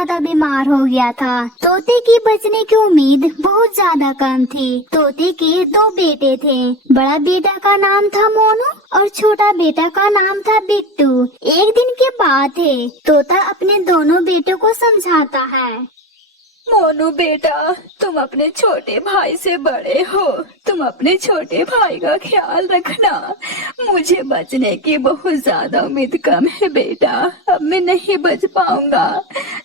ज्यादा बीमार हो गया था। तोते की बचने की उम्मीद बहुत ज्यादा कम थी। तोते के दो बेटे थे। बड़ा बेटा का नाम था मोनू और छोटा बेटा का नाम था बिट्टू। एक दिन की बात है, तोता अपने दोनों बेटों को समझाता है। मोनू बेटा, तुम अपने छोटे भाई से बड़े हो, तुम अपने छोटे भाई का ख्याल रखना। मुझे बचने की बहुत ज्यादा उम्मीद कम है बेटा, अब मैं नहीं बच पाऊंगा।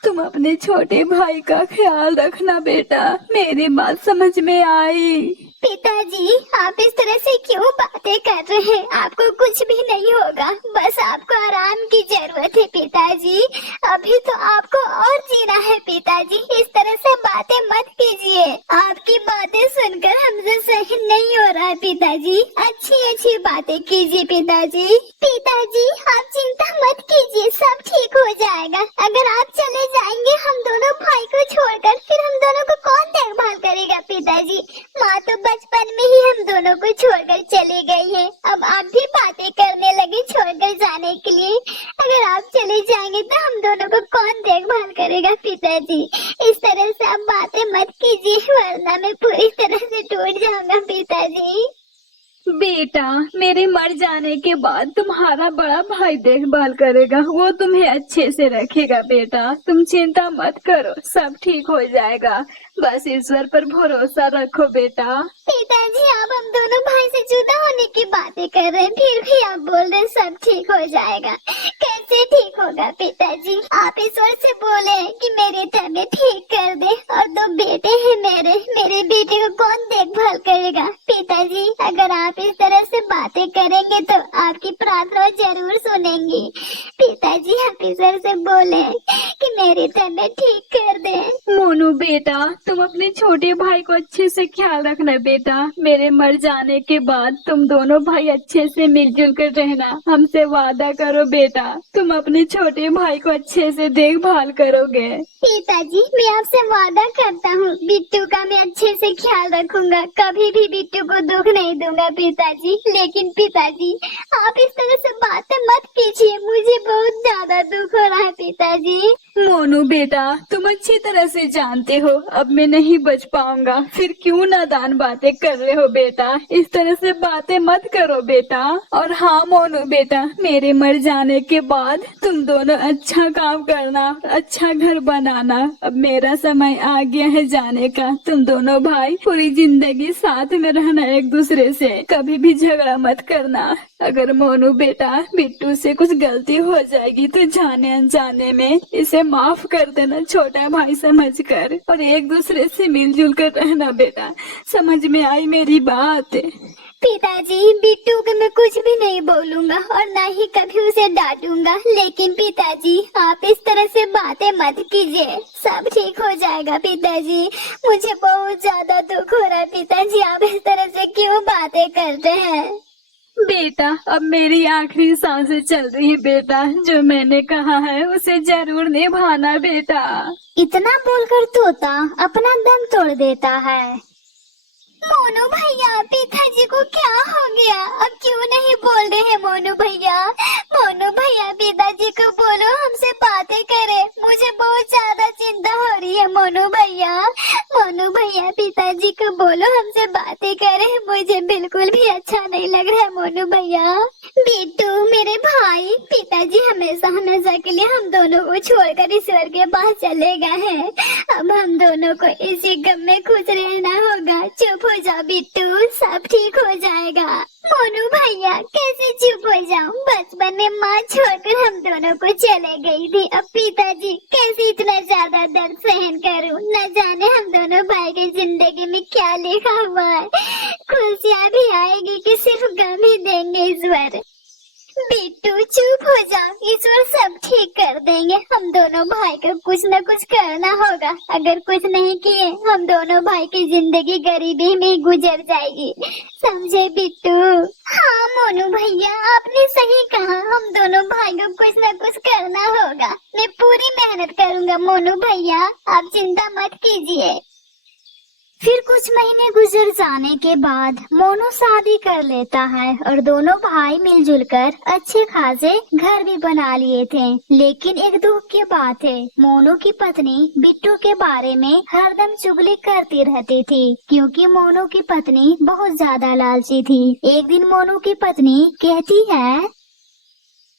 तुम अपने छोटे भाई का ख्याल रखना बेटा, मेरी बात समझ में आई? पिताजी, आप इस तरह से क्यों बातें कर रहे हैं? आपको कुछ भी नहीं होगा, बस आपको आराम की जरूरत है पिताजी। अभी तो आपको और जीना है पिताजी, इस तरह से बातें मत कीजिए। आपकी बातें सुनकर हमसे सही नहीं हो रहा है पिताजी, अच्छी अच्छी बातें कीजिए पिताजी। पिताजी, आप चिंता मत कीजिए, सब ठीक हो जाएगा। अगर आप चले जाएंगे हम दोनों भाई को छोड़कर, फिर हम दोनों को कौन देखभाल करेगा पिताजी? माँ तो बचपन में ही हम दोनों को छोड़कर चली गई है। अब आप भी बातें करने लगे छोड़कर जाने के लिए। अगर आप चले जाएंगे तो हम दोनों को कौन देखभाल करेगा पिताजी? इस तरह से आप बातें मत कीजिए, वरना मैं पूरी तरह से टूट जाऊंगा पिताजी। बेटा, मेरे मर जाने के बाद तुम्हारा बड़ा भाई देखभाल करेगा, वो तुम्हें अच्छे से रखेगा बेटा। तुम चिंता मत करो, सब ठीक हो जाएगा। बस ईश्वर पर भरोसा रखो बेटा। पिताजी, आप हम दोनों भाई से जुदा होने की बातें कर रहे हैं, फिर भी आप बोल रहे हैं सब ठीक हो जाएगा। कैसे ठीक होगा पिताजी? आप ईश्वर से बोले कि मेरी तबीयत ठीक कर दे। और दो बेटे हैं मेरे बेटे को कौन देखभाल करेगा? पिताजी, अगर आप इस तरह से बातें करेंगे तो आपकी प्रार्थना जरूर सुनेंगी। पिताजी, आप ईश्वर से बोले कि मेरी तबीयत ठीक कर दे। मोनू बेटा, तुम अपने छोटे भाई को अच्छे से ख्याल रखना बेटा। मेरे मर जाने के बाद तुम दोनों भाई अच्छे से मिलजुल कर रहना। हमसे वादा करो बेटा, तुम अपने छोटे भाई को अच्छे से देखभाल करोगे। पिताजी, मैं आपसे वादा करता हूँ, बिट्टू का मैं अच्छे से ख्याल रखूंगा, कभी भी बिट्टू को दुख नहीं दूंगा पिताजी। लेकिन पिताजी, आप इस तरह से बातें मत कीजिए, मुझे बहुत ज्यादा दुख हो रहा है पिताजी। मोनू बेटा, तुम अच्छी तरह से जानते हो अब मैं नहीं बच पाऊंगा, फिर क्यों नादान बातें कर रहे हो बेटा? इस तरह से बातें मत करो बेटा। और हाँ मोनू बेटा, मेरे मर जाने के बाद तुम दोनों अच्छा काम करना, अच्छा घर बनाना। अब मेरा समय आ गया है जाने का। तुम दोनों भाई पूरी जिंदगी साथ में रहना, एक दूसरे से कभी भी झगड़ा मत करना। अगर मोनू बेटा बिट्टू से कुछ गलती हो जाएगी तो जाने अनजाने में इसे माफ कर देना छोटा भाई समझकर, और एक दूसरे से मिलजुल कर रहना बेटा। समझ में आई मेरी बात? पिताजी, बिट्टू को मैं कुछ भी नहीं बोलूंगा और ना ही कभी उसे डांटूंगा। लेकिन पिताजी, आप इस तरह से बातें मत कीजिए, सब ठीक हो जाएगा पिताजी। मुझे बहुत ज्यादा दुख हो रहा है पिताजी, आप इस तरह से क्यों बातें करते हैं? बेटा, अब मेरी आखिरी सांसें चल रही है बेटा, जो मैंने कहा है उसे जरूर निभाना बेटा। इतना बोलकर तोता अपना दम तोड़ देता है। मोनू भैया, पिताजी को क्या हो गया? अब क्यों नहीं बोल रहे हैं मोनू भैया? मोनू भैया, पिताजी को बोलो हमसे बातें करे, मुझे बहुत ज्यादा चिंता हो रही है मोनू भैया। मोनू भैया, पिताजी को बोलो हमसे बातें करे, मुझे बिल्कुल भी अच्छा नहीं लग रहा है मोनू भैया। बिट्टू मेरे भाई, पिताजी हमेशा हमेशा के लिए हम दोनों को छोड़कर ईश्वर के पास चले गए हैं। अब हम दोनों को इसी गम में खुश रहना होगा। चुप हो जाओ बिट्टू, सब ठीक हो जाएगा। मोनू भैया, कैसे चुप हो जाऊं? बचपन में माँ छोड़कर हम दोनों को चले गई थी, अब पिताजी कैसे इतना ज्यादा दर्द सहन करूं? न जाने हम दोनों भाई की जिंदगी में क्या लिखा हुआ है। खुशियाँ भी आएगी कि सिर्फ गम ही देंगे ईश्वर। बिट्टू चुप हो जाओ, ईश्वर सब ठीक कर देंगे। हम दोनों भाई को कुछ न कुछ करना होगा, अगर कुछ नहीं किए हम दोनों भाई की जिंदगी गरीबी में गुजर जाएगी, समझे बिट्टू? हाँ मोनू भैया, आपने सही कहा, हम दोनों भाई को कुछ न कुछ करना होगा। मैं पूरी मेहनत करूँगा मोनू भैया, आप चिंता मत कीजिए। फिर कुछ महीने गुजर जाने के बाद मोनू शादी कर लेता है और दोनों भाई मिलजुल कर अच्छे खासे घर भी बना लिए थे। लेकिन एक दुख की बात है, मोनू की पत्नी बिट्टू के बारे में हरदम चुगली करती रहती थी, क्योंकि मोनू की पत्नी बहुत ज्यादा लालची थी। एक दिन मोनू की पत्नी कहती है,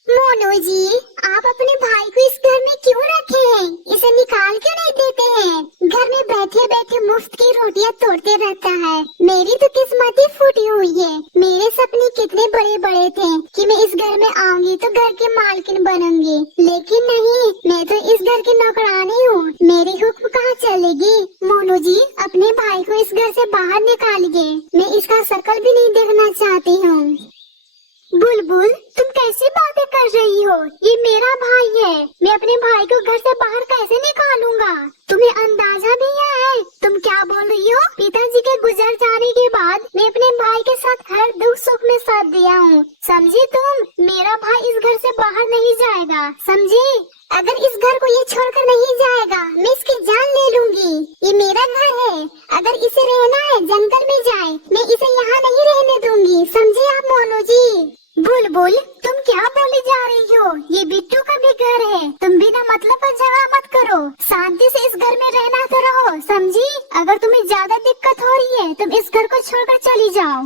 मोनू जी, आप अपने भाई को इस घर में क्यों रखे हैं? इसे निकाल क्यों नहीं देते हैं? घर में बैठे बैठे मुफ्त की रोटियां तोड़ते रहता है। मेरी तो किस्मत ही फूटी हुई है। मेरे सपने कितने बड़े बड़े थे कि मैं इस घर में आऊंगी तो घर की मालकिन बनूंगी, लेकिन नहीं, मैं तो इस घर की नौकरानी हूँ। मेरी हुक्म कहाँ चलेगी? मोनू जी, अपने भाई को इस घर से बाहर निकालिए। मैं इसका शकल भी नहीं देखना चाहती हूँ। बुलबुल, तुम कैसी बातें कर रही हो? ये मेरा भाई है। मैं अपने भाई को घर से बाहर कैसे निकालूंगा? तुम्हें अंदाजा भी है तुम क्या बोल रही हो? पिताजी के गुजर जाने के बाद मैं अपने भाई के साथ हर दुख सुख में साथ दिया हूँ, समझी तुम? मेरा भाई इस घर से बाहर नहीं जाएगा, समझी? अगर इस घर को ये छोड़कर नहीं जाएगा, मैं इसकी जान ले लूंगी। ये मेरा घर है। अगर इसे रहना है जंगल में जाए, मैं इसे यहाँ नहीं रहने दूंगी, समझे आप मोनू जी? बुलबुल, तुम क्या बोली जा रही हो? ये बिट्टू का भी घर है। तुम बिना मतलब पर झगड़ा मत करो। शांति से इस घर में रहना तो रहो, समझी? अगर तुम्हें ज्यादा दिक्कत हो रही है, तुम इस घर को छोड़कर चली जाओ।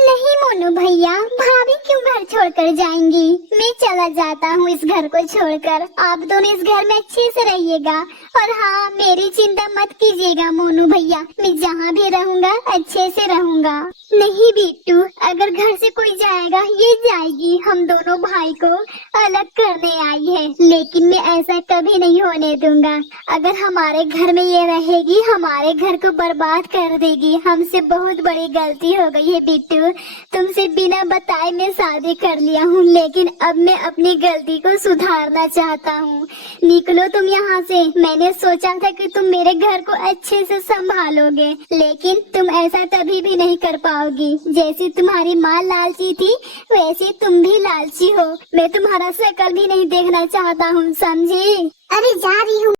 नहीं मोनू भैया, भाभी क्यों घर छोड़कर जाएंगी? मैं चला जाता हूँ इस घर को छोड़कर। आप दोनों इस घर में अच्छे से रहिएगा। और हाँ, मेरी चिंता मत कीजिएगा मोनू भैया, मैं जहाँ भी रहूँगा अच्छे से रहूँगा। नहीं बिट्टू, अगर घर से कोई जाएगा, ये जाएगी। हम दोनों भाई को अलग करने आई है, लेकिन मैं ऐसा कभी नहीं होने दूंगा। अगर हमारे घर में ये रहेगी, हमारे घर को बर्बाद कर देगी। हमसे बहुत बड़ी गलती हो गई है बिट्टू। तुमसे बिना बताए मैं शादी कर लिया हूँ, लेकिन अब मैं अपनी गलती को सुधारना चाहता हूँ। निकलो तुम यहाँ से। मैंने सोचा था कि तुम मेरे घर को अच्छे से संभालोगे, लेकिन तुम ऐसा कभी भी नहीं कर पाओगी। जैसी तुम्हारी माँ लालची थी, वैसे तुम भी लालची हो। मैं तुम्हारा शकल भी नहीं देखना चाहता हूँ, समझी? अरे जा रही हूँ।